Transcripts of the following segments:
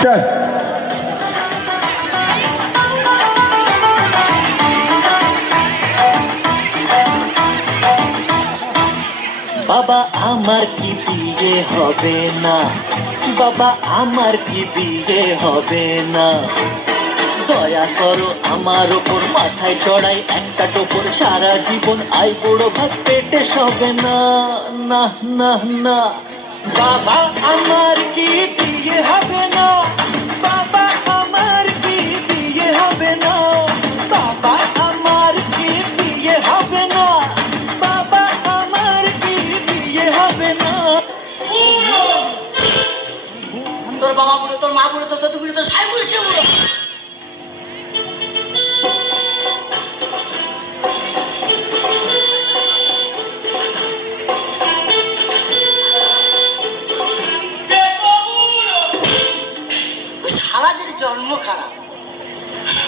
Start. বাবা আমার কি বিয়ে হবে না, বাবা আমার কি বিয়ে হবে না, দয়া করো আমার ওপর, মাথায় চড়াই একটা টোপর, সারা জীবন আই বুড়ো ভাত পেটে সবে না, না না না। বাবা আমার কি বিয়ে হবে না, বাবা আমার কি বিয়ে হবে না, বাবা আমার কি বিয়ে হবে না, বাবা আমার কি বিয়ে হবে না। তোর বাবা বুড়ো, তোর মা বুড়ো, তোর সত্যি বুড়ো, তোর সাই বুঝতে বুড়ো। সারাদের জন্ম খারাপ,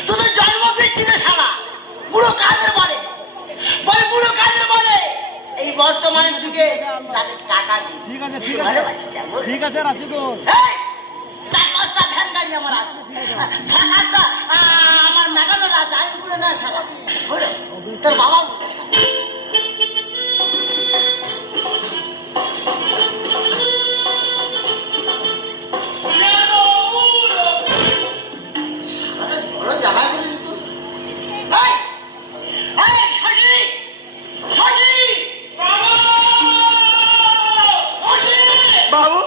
তোদের জন্ম বৃষ্টি না সারা। বুড়ো কাদের বলে, বলে বুড়ো কাদের বলে এই বর্তমানের যুগে যাদের টাকা নেই। ঠিক আছে রাশিদুল। এই, 4-5টা ভ্যান গাড়ি আমার আছে, 6-7টা আমার মেটানোর আছে। আমি বুড়ো না সারা, বুড়ো তোর বাবা বুড়ো সারা। বড় জ্বালা করেছিস তুই। এই, এই, শশী, শশী, বাবু,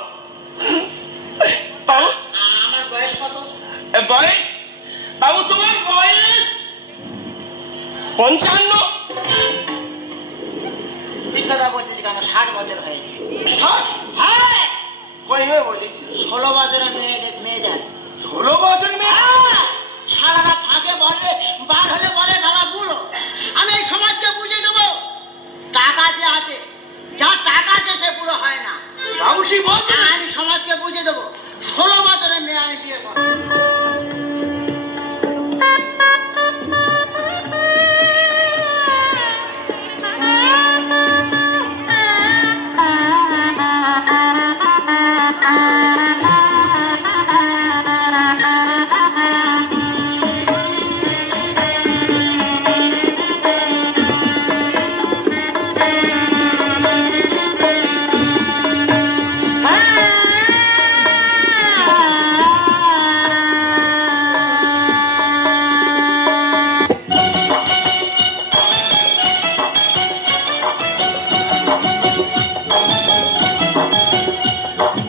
বাবু, আমার বয়স কত? বয়স? বাবু তোমার বয়স 55। মিথ্যাটা বলতেছি কেন? 60 বছর হয়েছে। 60? হ্যাঁ, কই মেয়ে বলেছি? 16 বছরের মেয়ে দেখ। 16 বছর মেয়ে? সারা রাত ফাঁকে বলে, বার হলে বলে বাবা বুড়ো। আমি এই সমাজকে বুঝিয়ে দেবো, টাকা যে আছে, যার টাকা আছে সে বুড়ো হয় না। বাবু কি বলতে? আমি সমাজকে বুঝিয়ে দেবো, 16 বছরের মেয়ে আমি বিয়ে করবো।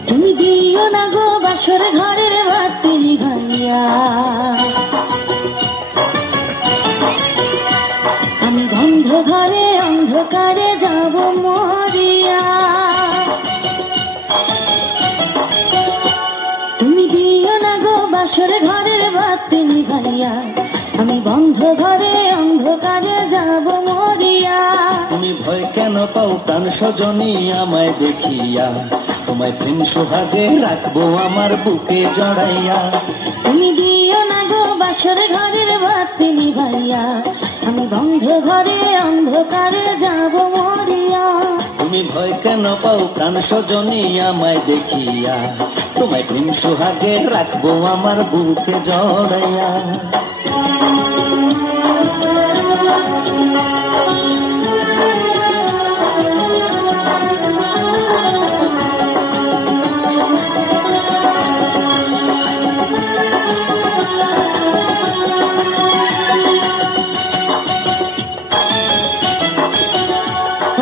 তুমি দিও না গো বাসর ঘরের বাতি নিভাইয়া, আমি বন্ধ ঘরে অন্ধকারে যাব মরিয়া। তুমি দিও না গো বাসর ঘরের বাতি নিভাইয়া, আমি বন্ধ ঘরে অন্ধকারে যাব মরিয়া। তুমি ভয় কেন পাও প্রাণ স্বজনী আমায় দেখিয়া, তোমায় প্রেম সোহাগে রাখবো আমার বুকে জড়াইয়া। তুমি দিও না গো বাসর ঘরের বাতি নিভাইয়া, আমি বন্ধ ঘরে অন্ধকারে যাব মরিয়া। তুমি ভয় কেন পাও প্রাণ স্বজনী আমায় দেখিয়া, তোমায় প্রেম সোহাগে রাখবো আমার বুকে জড়াইয়া।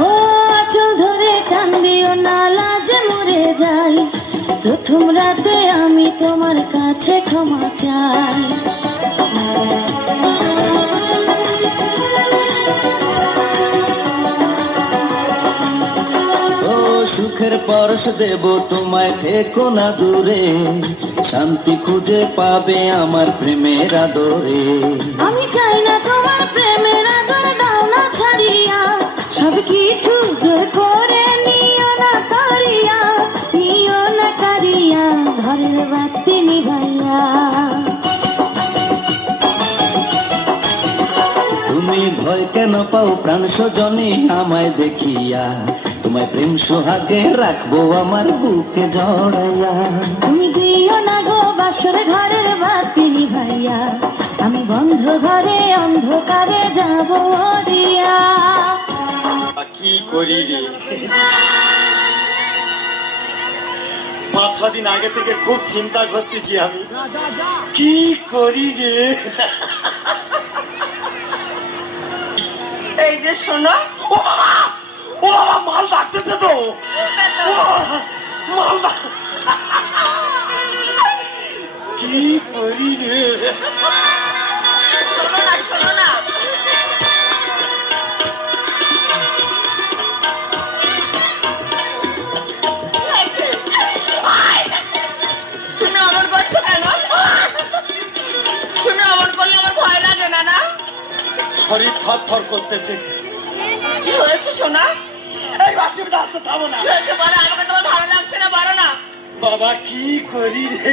ও আঁচল ধরে টান দিও না, লাজে মরে যাই। প্রথম রাতে আমি তোমার কাছে ক্ষমা চাই। ও সুখের পরশ দেব তোমায়, থেকো না দূরে, শান্তি খুঁজে পাবে আমার প্রেমের আদরে। আমি চাই না তোমার প্রেমের আদর, দাও না ছাড়িয়া, সব কিছু জোর করে নিও না কারিয়া, নিও না কারিয়া ঘরের বাতি নিভাইয়া। তুমি ভয় কেন পাও প্রাণ স্বজনী আমায় দেখিয়া, তোমায় প্রেম সোহাগে রাখবো আমার বুকে জড়াইয়া। তুমি দিও না গো বাসর করি রে? 5-6 দিন আগে থেকে খুব চিন্তা করতেছি আমি, কি করি রে? এই যে শোনো, ও বাবা, ও বাবা, মাল ডাকতেছে তো, ও বাবা, মাল কি করি রে? শোনো না, শোনো না, কি হয়েছে? তুমি অমন করছো কেন? তুমি অমন করলে আমার ভয় লাগে না? না, শরীর থর থর করতেছে। কি হয়েছে সোনা? এই অসুবিধা হচ্ছে, থামো না। কি হয়েছে বলো, আমাকে তোমার ভালো লাগছে না, বলো না। বাবা কি করি রে?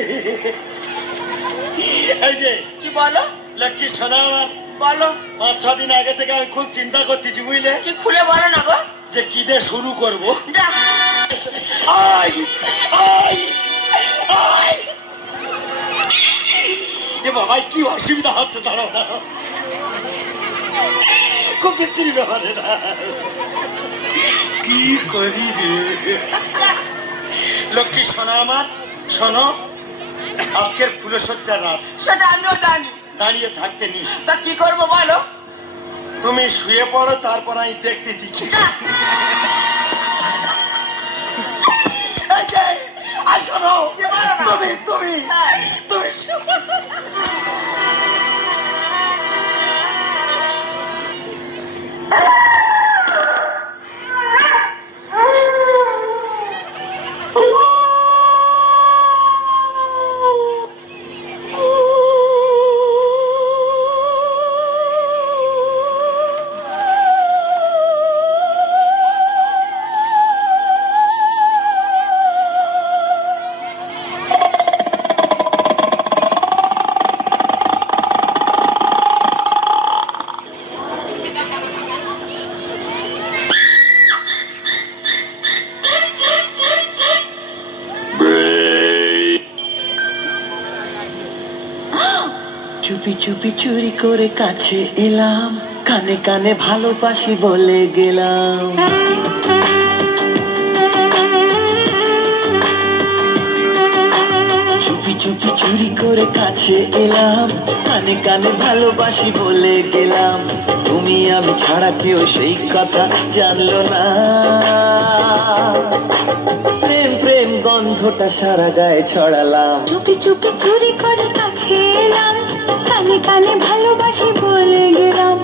এই যে কি বলো, লক্ষ্মী সোনা আমার, বলো, 5-6 দিন আগে থেকে আমি খুব চিন্তা করতেছি বুঝলে, কি খুলে বলো না গো। যে কি দিয়ে শুরু করবো। যা, আই আই আই, এ বাবা কি অসুবিধা হচ্ছে, দাঁড়াও দাঁড়াও, খুব বিচ্ছিরি ব্যাপারে না, কি করি রে? লক্ষ্মী সোনা আমার, শোনো, আজকের ফুলসজ্জার রাত, সেটা আমিও জানি। দাঁড়িয়ে থাকতে নি, তা কি করবো বলো? তুমি শুয়ে পড়ো, তারপর আমি দেখতেছি। যা, এই যে, আর শোনো, কি বলো না? তুমি তুমি হ্যাঁ। তুমি শুয়ে পড়ো। চুপি চুপি চুরি করে কাছে এলাম, কানে কানে ভালোবাসি বলে গেলাম। চুপি চুপি চুরি করে কাছে এলাম, কানে কানে ভালোবাসি বলে গেলাম। তুমি আমি ছাড়া কেউ সেই কথা জানলো না। প্রেম প্রেম গন্ধটা সারা গায়ে ছড়ালাম। চুপি চুপি চুরি করে কাছে এলাম, কানে কানে ভালোবাসি বলে গেলাম।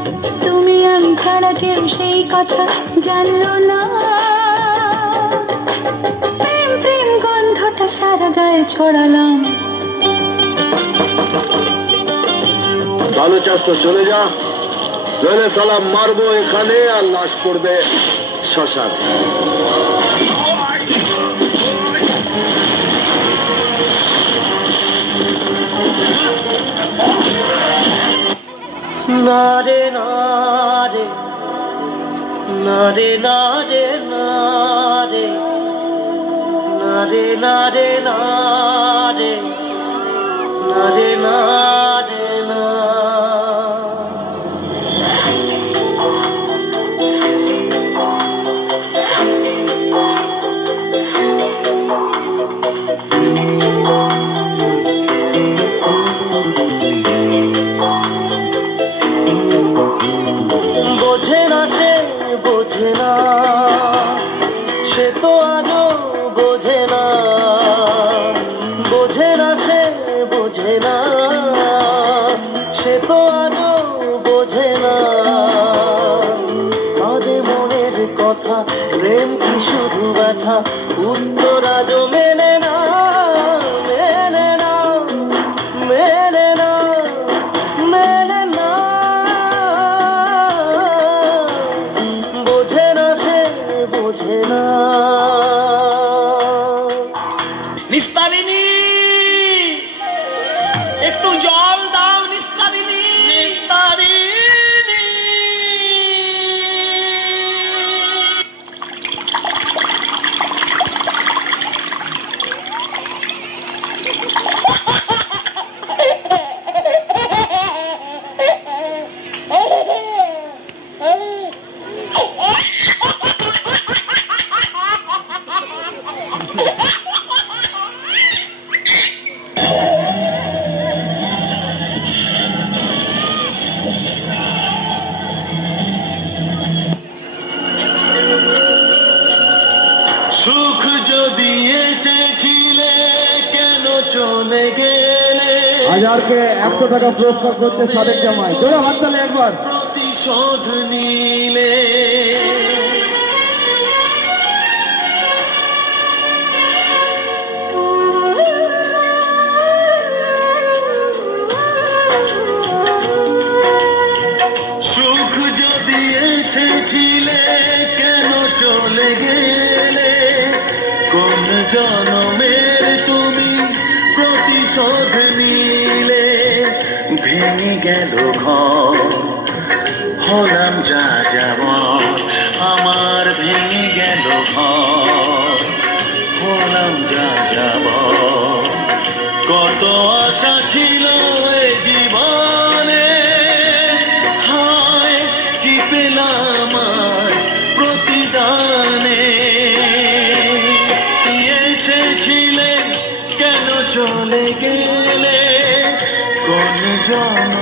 তুমি আমি ছাড়া কেউ সেই কথা জানলো না। প্রেম প্রেম গন্ধটা সারা গায়ে ছড়ালাম। ভালো চাস তো চলে যা, নইলে সালাম মারবো এখানে আর লাশ পড়বে শ্মশান। না রে না রে, না রে না রে, না রে, না রে না রে, না রে, না রে না রে না। বোঝে না সে, বোঝে না সে, তো আজও বোঝে না। বোঝে না সে, বোঝে না সে, তো আজও বোঝে না। কাঁদে মনের কথা, প্রেম কি শুধু ব্যথা, উত্তর আজও মেনে না, মেনে না, মেনে না, মেনে না। বোঝে না সে, বোঝে না। নিস্তারিণী, একটু জল দাও নিস্তারিণী। নিস্তারিণী, চলে গেলে হাজারকে 100 টাকা পুরস্কার করতে সাদেক জামাই জোরে হাততালি একবার প্রতিশোধ নিলে সুখ যদি এসেছিলে কেন চলে গেলে কোন জনমের তুমি প্রতিশোধ নিলে ভেঙে গেল ঘর হলাম যা যাবর আমার ভেঙে গেল ঘর হলাম যা যাবর কত আশা ছিল এ জীবনে হায় কি পেলাম আজ প্রতিদানে এসেছিলে কেন চলে গেলে কোন জন